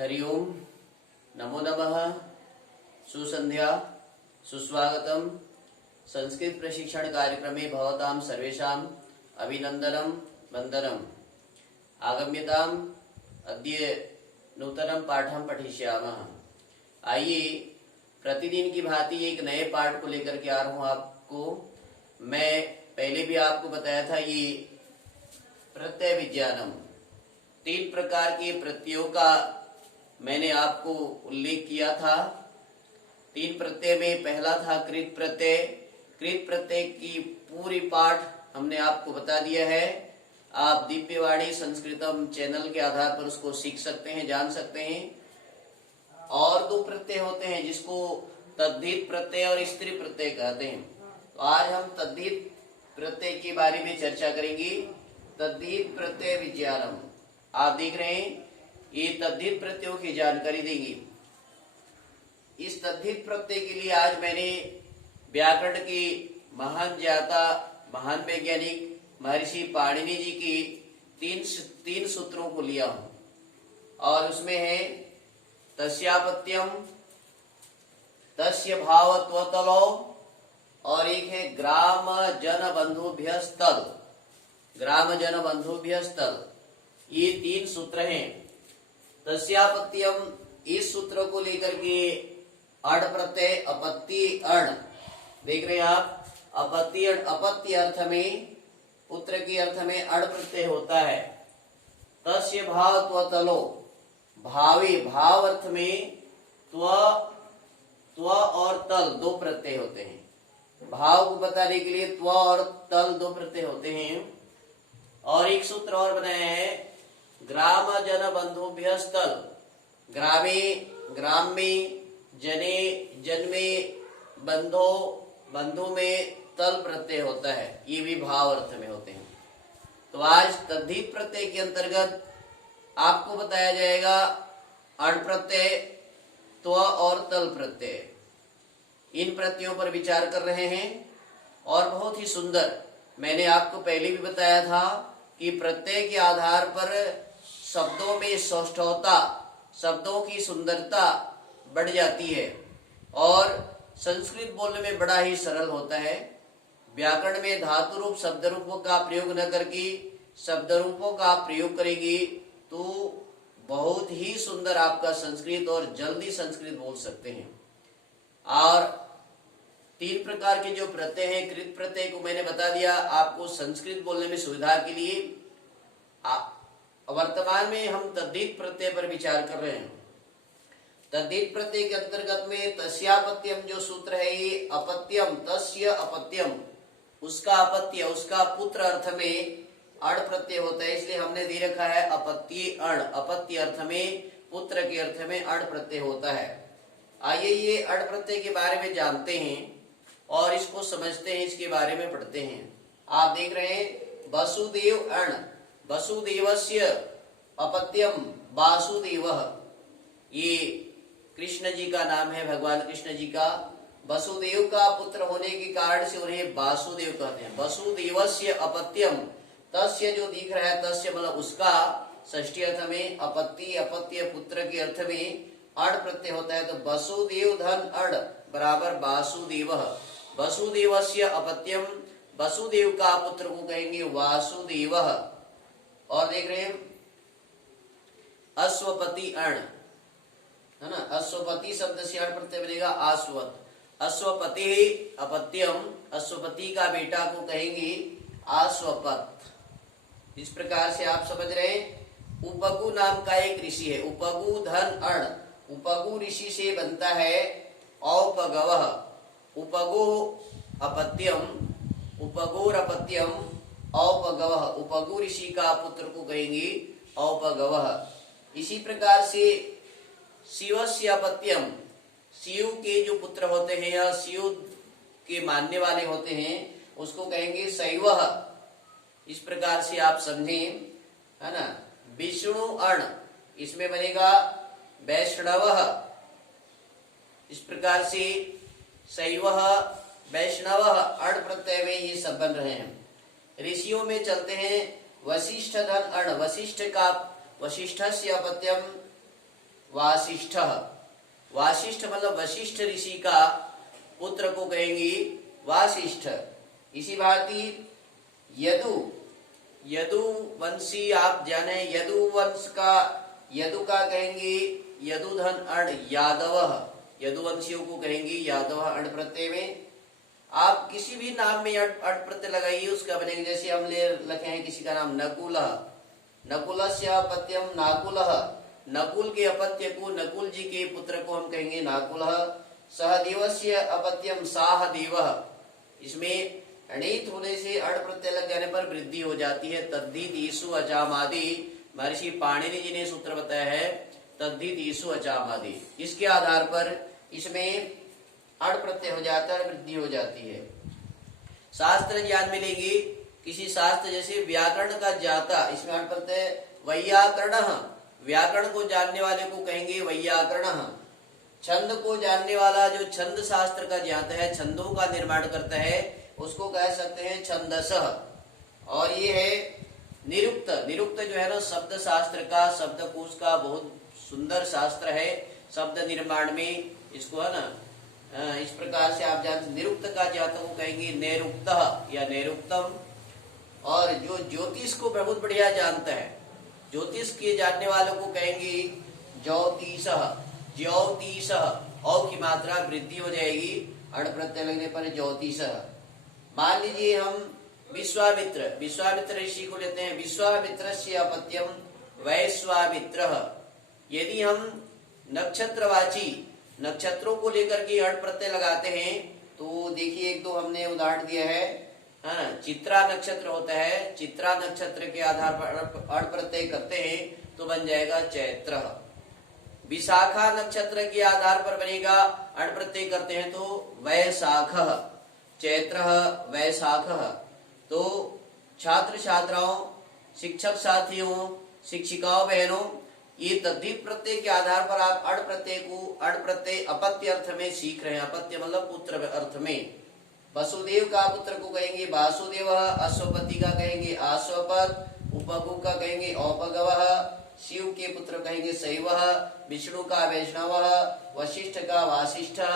हरि ओम, नमो नमः, सुसंध्या, सुस्वागतम। संस्कृत प्रशिक्षण कार्यक्रमे भवतां सर्वेषाम् अभिनंदनम वंदनम। आगम्यताम् अद्य नूतनं पाठं पठिष्यामः। आइए प्रतिदिन की भांति एक नए पाठ को लेकर के आ रहा हूँ आपको। मैं पहले भी आपको बताया था, ये प्रत्यय विज्ञानम, 3 प्रकार के प्रत्ययों का मैंने आपको उल्लेख किया था। 3 प्रत्यय में पहला था कृत प्रत्यय। कृत प्रत्यय की पूरी पाठ हमने आपको बता दिया है। आप दिव्यवाणी संस्कृतम चैनल के आधार पर उसको सीख सकते हैं, जान सकते हैं। और 2 प्रत्यय होते हैं जिसको तद्धित प्रत्यय और स्त्री प्रत्यय कहते हैं। तो आज हम तद्धित प्रत्यय के बारे में चर्चा करेंगे। तद्धित प्रत्यय विज्ञानम, आप देख रहे हैं, ये तद्धित प्रत्ययों की जानकारी देंगे। इस तद्धित प्रत्यय के लिए आज मैंने व्याकरण के महान ज्ञाता, महान वैज्ञानिक महर्षि पाणिनि जी की तीन सूत्रों को लिया हूं। और उसमें है तस्यापत्यम, तस्य भावत्वतलो, और एक है ग्राम जन बंधुभ्यस्तल। ग्राम जन बंधुभ्यस्तल, ये 3 सूत्र हैं। तस्यापत्यम, इस सूत्र को लेकर के अण प्रत्यय अपत्ति अण, देख रहे हैं आप, अपत्ति अण, अपत्य अर्थ में, पुत्र के अर्थ में अण प्रत्यय होता है। तस्य भाव त्वतलो, भावी, भाव अर्थ में त्व और तल 2 प्रत्यय होते हैं। भाव को बताने के लिए त्व और तल 2 प्रत्यय होते हैं। और एक सूत्र और बनाया है, ग्राम जन बंधुभ्यस्तल। ग्रामे, ग्राम में, जने, जन में, बंधो, बंधु में तल प्रत्यय होता है। ये भी भाव अर्थ में होते हैं। तो आज तद्धित प्रत्यय के अंतर्गत आपको बताया जाएगा अण प्रत्यय, त्व और तल प्रत्यय। इन प्रत्ययों पर विचार कर रहे हैं। और बहुत ही सुंदर, मैंने आपको पहले भी बताया था कि प्रत्यय के आधार पर शब्दों में सौष्ठवता, शब्दों की सुंदरता बढ़ जाती है और संस्कृत बोलने में बड़ा ही सरल होता है। व्याकरण में धातु रूप शब्द रूपों का प्रयोग न करके शब्द रूपों का प्रयोग करेंगे तो बहुत ही सुंदर आपका संस्कृत, और जल्दी संस्कृत बोल सकते हैं। और 3 प्रकार के जो प्रत्यय हैं, कृत प्रत्यय को मैंने बता दिया आपको संस्कृत बोलने में सुविधा के लिए। वर्तमान में हम तद्धित प्रत्यय पर विचार कर रहे हैं। तद्धित प्रत्यय के अंतर्गत में तस्यापत्यम जो सूत्र है, ये अपत्यम, तस्य अपत्यम, उसका अपत्य, उसका पुत्र अर्थ में अण प्रत्यय होता है। इसलिए हमने दे रखा है अपत्य अण, अपत्य अर्थ में, पुत्र के अर्थ में अण प्रत्यय होता है। आइए ये अण प्रत्यय के बारे में जानते हैं और इसको समझते हैं, इसके बारे में पढ़ते हैं। आप देख रहे हैं वसुदेव अण, वसुदेवस्य अपत्यम वासुदेवः, ये कृष्ण जी का नाम है, भगवान कृष्ण जी का। वसुदेव का पुत्र होने के कारण से उन्हें वासुदेव कहते हैं। वसुदेवस्य अपत्यम, तस्य जो दिख रहा है, तस्य मतलब उसका, षष्ठी अर्थ में, अपत्ति, अपत्य, पुत्र के अर्थ में अण प्रत्यय होता है। तो वसुदेव धन अण बराबर वासुदेवः। वसुदेवस्य अपत्यम, वसुदेव का पुत्र को कहेंगे वासुदेवः। और देख रहे हैं अश्वपति अण, है ना, अश्वपति शब्द से अण प्रत्यय बनेगा आश्वत। अश्वपति अपत्यम, अश्वपति का बेटा को कहेंगे आश्वपत। इस प्रकार से आप समझ रहे हैं। उपगु नाम का एक ऋषि है, उपगु धन अण, उपगु ऋषि से बनता है औपगवः। उपगु अपत्यम, उपगुर अपत्यम औपगवः, उपगु ऋषि का पुत्र को कहेंगे औपगवः। इसी प्रकार से शिवस्य अपत्यम, शिव के जो पुत्र होते हैं या शिव के मानने वाले होते हैं, उसको कहेंगे शैवः। इस प्रकार से आप समझें, है ना। विष्णु अण, इसमें बनेगा वैष्णवः। इस प्रकार से शैवः, वैष्णवः अण प्रत्यय में ये सब बन रहे हैं। ऋषियों में चलते हैं वशिष्ठ धन अण, वशिष्ठ का, वशिष्ठस्य अपत्यम वासिष्ठ। वासिष्ठ मतलब वशिष्ठ ऋषि का पुत्र को कहेंगे वासिष्ठ। इसी भांति यदु, यदुवंशी आप जाने, यदुवंश का यदु का कहेंगे यदुधन अण यादव। यदुवंशियों को कहेंगे यादव अण प्रत्यय में। आप किसी भी नाम में अण प्रत्यय लगाइए उसका बनेगा। जैसे हम ले लिखे हैं किसी का नाम नकुल, नकुलस्य अपत्यम नाकुलः। नकुल के अपत्य को, नकुल जी के पुत्र को हम कहेंगे नाकुलः। सहदेवस्य अपत्यम साहदेवः। इसमें अणित होने से अण प्रत्यय लग जाने पर वृद्धि हो जाती है। तद्धित ईसु अचामादि, महर्षि पाणिनि जी ने सूत्र बताया है तद्धित ईसु अचामादि। इसके आधार पर इसमें अण प्रत्यय हो जाता है, वृद्धि हो जाती है। शास्त्र ज्ञान में लेंगे किसी शास्त्र, जैसे व्याकरण का ज्ञाता, इसमें अण प्रत्यय वैयाकरणः। व्याकरण को जानने वाले को कहेंगे वैयाकरणः। छंद को जानने वाला जो छंद शास्त्र का ज्ञाता है, छंदों का निर्माण करता है, उसको कह सकते हैं छंदसः। और ये है निरुक्त। निरुक्त जो है ना शब्द शास्त्र का, शब्दकोश का बहुत सुंदर शास्त्र है शब्द निर्माण में। इसको है ना इस प्रकार से आप जानते, निरुक्त का ज्ञाता को कहेंगे नैरुक्तः या नैरुक्तम। और जो ज्योतिष को बहुत बढ़िया जानता है, ज्योतिष के जानने वालों को कहेंगे ज्योतिषः। ज्योतिषः औ की मात्रा वृद्धि हो जाएगी अण प्रत्यय लगने पर ज्योतिषः। मान लीजिए हम विश्वामित्र, विश्वामित्र ऋषि को लेते हैं। विश्वामित्रस्य अपत्यम वैश्वामित्रः। यदि हम नक्षत्रवाची, नक्षत्रों को लेकर के अण प्रत्यय लगाते हैं तो देखिए एक दो हमने उदाहरण दिया है। चित्रा नक्षत्र होता है, चित्रा नक्षत्र के आधार पर अण प्रत्यय करते हैं तो बन जाएगा चैत्र। विशाखा नक्षत्र के आधार पर बनेगा, अण प्रत्यय करते हैं तो वैशाखः। चैत्र वैशाखः। तो छात्र छात्राओं, शिक्षक साथियों, शिक्षिकाओं बहनों, ये तद्धित प्रत्यय के आधार पर आप अण प्रत्यय को, अण प्रत्यय अपत्य अर्थ में सीख रहे हैं। अपत्य मतलब पुत्र अर्थ में। वसुदेव का पुत्र को कहेंगे वासुदेव, अश्वपति का कहेंगे आश्वपत, उपगु का कहेंगे औपगवः, शिव के पुत्र कहेंगे शैवः, विष्णु का वैष्णवः, वशिष्ठ का वासिष्ठः।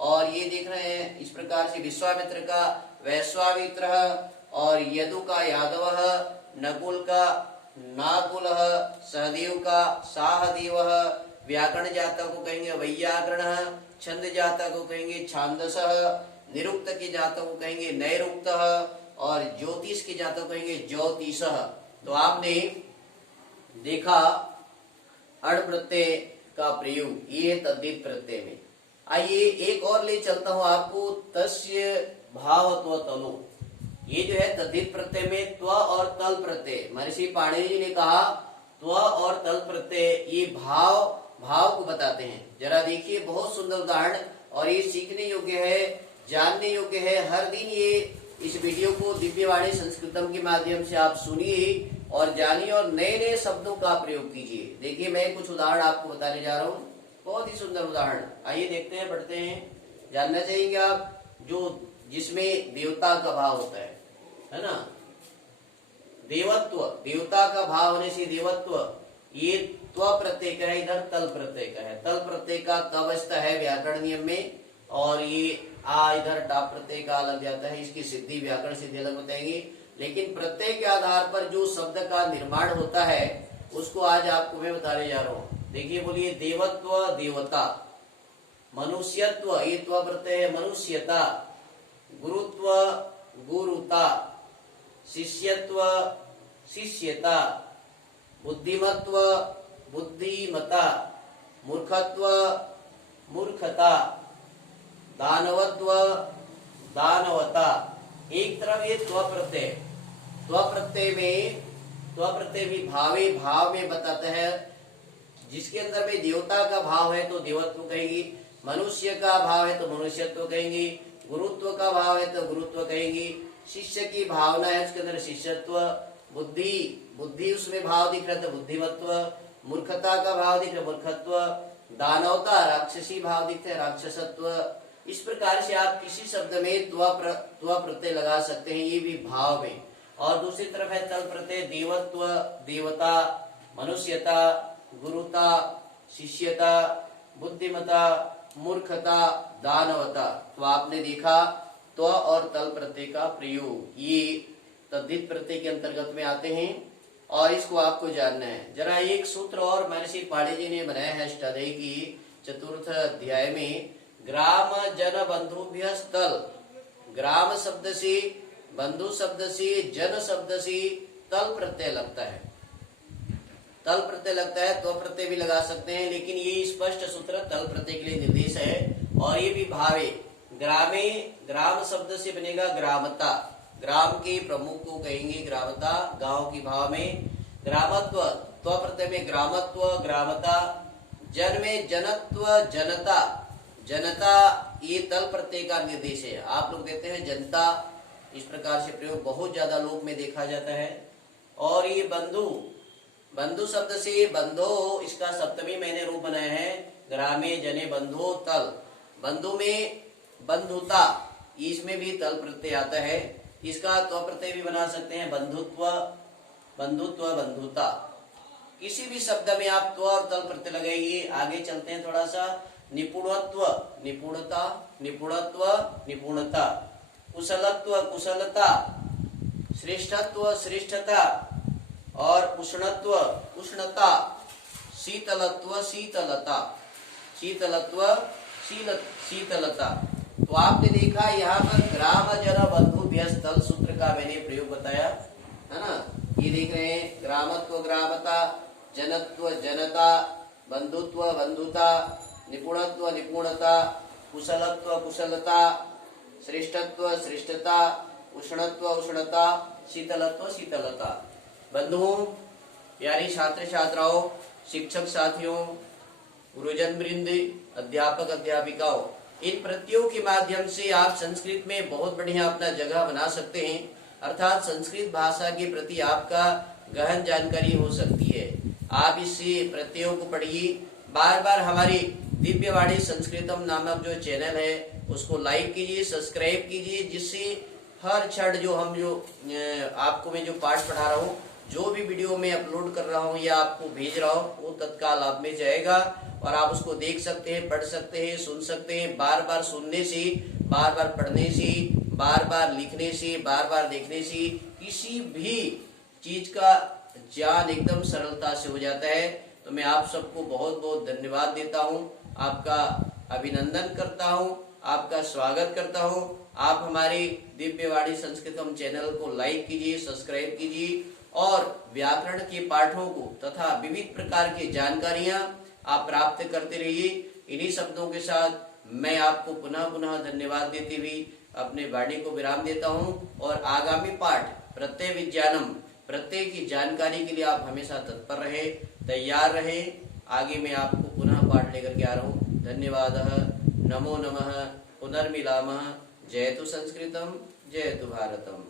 और ये देख रहे हैं इस प्रकार से विश्वामित्र का वैश्वामित्रः, और यदु का यादवः, नकुल का नाकुलः, सहदेव का साहदेवः, व्याकरण जाता को कहेंगे वैयाकरणः, छंद जाता को कहेंगे छांदसः, निरुक्त के जाता को कहेंगे नैरुक्तः, और ज्योतिष के जाता को कहेंगे ज्योतिषः। तो आपने देखा अण प्रत्यय का प्रयोग, ये तद्धित प्रत्यय में। आइए एक और ले चलता हूं आपको, तस्य भावत्व तलो। ये जो है तद्धित प्रत्यय में त्व और तल प्रत्यय, महर्षि पाणिनि जी ने कहा त्व और तल प्रत्यय ये भाव को बताते हैं। जरा देखिए बहुत सुंदर उदाहरण, और ये सीखने योग्य है, जानने योग्य है। हर दिन ये इस वीडियो को दिव्यवाणी संस्कृतम के माध्यम से आप सुनिए और जानिए और नए नए शब्दों का प्रयोग कीजिए। देखिए मैं कुछ उदाहरण आपको बताने जा रहा हूँ, बहुत ही सुंदर उदाहरण। आइए देखते हैं, पढ़ते हैं। जानना चाहेंगे आप जो जिसमें देवता का भाव होता है ना, देवत्व, देवता का भाव होने से देवत्व, ये त्व प्रत्यय का है, इधर तल प्रत्यय का है। तल प्रत्यय का त बचता है व्याकरण नियम में, और ये आ इधर टा प्रत्यय का लग जाता है। इसकी सिद्धि व्याकरण सिद्धि अलग बताएंगे, लेकिन प्रत्यय के आधार पर जो शब्द का निर्माण होता है उसको आज आपको मैं बताने जा रहा हूँ। देखिए बोलिए, देवत्व देवता, मनुष्यत्व ये त्व प्रत्यय है मनुष्यता, गुरुत्व गुरुता, शिष्यत्व शिष्यता, बुद्धिमत्व बुद्धिमता, मूर्खत्व मूर्खता, दानवत्व दानवता। एक तरफ ये त्व प्रत्यय, त्व प्रत्यय में, त्व प्रत्यय भी भावे भाव में बताता है। जिसके अंदर में देवता का भाव है तो देवत्व कहेंगे, मनुष्य का भाव है तो मनुष्यत्व कहेंगे, गुरुत्व का भाव है तो गुरुत्व कहेंगे, शिष्य की भावना है उसके अंदर शिष्यत्व, बुद्धि उसमें भाव दिख रहा है तो बुद्धिमत्व, मूर्खता का भाव दिख रहा है मूर्खत्व, दानवता राक्षसी भाव दिखते है राक्षसत्व। इस प्रकार से आप किसी शब्द में त्व प्रत्यय लगा सकते हैं, ये भी भाव में। और दूसरी तरफ है तल प्रत्यय, देवत्व देवता, मनुष्यता, गुरुता, शिष्यता, बुद्धिमता, मूर्खता, दानवता। तो आपने देखा त्व और तल प्रत्यय का प्रयोग ये तद्धित प्रत्यय के अंतर्गत में आते हैं और इसको आपको जानना है। जरा एक सूत्र और महर्षि पाणि जी ने बनाया है अष्टाध्यायी की चतुर्थ अध्याय में, ग्राम जन बंधुभ्य तल। ग्राम शब्द से, बंधु शब्द से, जन शब्द से तल प्रत्यय लगता है। तल प्रत्यय लगता है तो प्रत्यय भी लगा सकते हैं, लेकिन ये स्पष्ट सूत्र तल प्रत्यय के लिए निर्देश है। और ये भी भावे, ग्रामे, ग्राम शब्द से बनेगा ग्रामता। ग्राम के प्रमुख को कहेंगे ग्रामता, गांव की भाव में ग्रामत्व, त्व प्रत्यय में ग्रामत्व, ग्रामता। जन में जनत्व, जनता। जनता ये तल प्रत्यय का निर्देश है। आप लोग देते हैं जनता, इस प्रकार से प्रयोग बहुत ज्यादा लोक में देखा जाता है। और ये बंधु, बंधु शब्द से बंधो, इसका सप्तमी मैंने रूप बनाया है, ग्रामे जने बंधो तल। बंधु में बंधुता, इसमें भी तल प्रत्यय आता है। इसका त्व प्रत्यय भी बना सकते हैं, बंधुत्व, बंधुत्व, बंधुता। किसी भी शब्द में आप त्व और तल प्रत्यय लगाइए। आगे चलते हैं थोड़ा सा। निपुणत्व, निपुणता, निपुणत्व, निपुणता। कुशलत्व, कुशलता। श्रेष्ठत्व, श्रेष्ठता। और उष्णत्व, उष्णता। शीतलत्व, शीतलता। शीतलत्व, शीतलता। तो आपने देखा यहाँ पर ग्राम जन बंधुभ्य तल सूत्र का मैंने प्रयोग बताया है ना। ये देख रहे हैं, ग्रामत्व, ग्रामता, जनत्व, जनता, बंधुत्व, बंधुता, निपुणत्व, निपुणता, कुशलत्व, कुशलता, श्रेष्ठत्व, श्रेष्ठता, उष्णत्व, उष्णता, शीतलत्व, शीतलता। बंधुओं, प्यारी छात्र छात्राओं, शिक्षक साथियों, गुरुजन वृंद, अध्यापक अध्यापिकाओं, इन प्रत्ययों के माध्यम से आप संस्कृत में बहुत बढ़िया अपना जगह बना सकते हैं। अर्थात संस्कृत भाषा के प्रति आपका गहन जानकारी हो सकती है। आप इससे प्रत्ययों को पढ़िए। बार बार हमारी दिव्यवाणी संस्कृतम नामक जो चैनल है उसको लाइक कीजिए, सब्सक्राइब कीजिए, जिससे हर क्षण जो हम जो आपको मैं जो पाठ पढ़ा रहा हूँ, जो भी वीडियो मैं अपलोड कर रहा हूँ या आपको भेज रहा हूँ, वो तत्काल आप में जाएगा और आप उसको देख सकते हैं, पढ़ सकते हैं, सुन सकते हैं। बार बार सुनने से, बार बार पढ़ने से, बार बार लिखने से, बार बार देखने से किसी भी चीज का ज्ञान एकदम सरलता से हो जाता है। तो मैं आप सबको बहुत बहुत धन्यवाद देता हूँ, आपका अभिनंदन करता हूँ, आपका स्वागत करता हूँ। आप हमारे दिव्यवाणी संस्कृतम चैनल को लाइक कीजिए, सब्सक्राइब कीजिए और व्याकरण के पाठों को तथा विविध प्रकार की जानकारियां आप प्राप्त करते रहिए। इन्हीं शब्दों के साथ मैं आपको पुनः पुनः धन्यवाद देते हुए अपने वाणी को विराम देता हूं। और आगामी पाठ प्रत्यय विज्ञानम, प्रत्यय की जानकारी के लिए आप हमेशा तत्पर रहे, तैयार रहे। आगे मैं आपको पुनः पाठ लेकर के आ रहा हूँ। धन्यवाद। नमो नमः। पुनर्मिलामः। जयतु संस्कृतम, जयतु भारतम।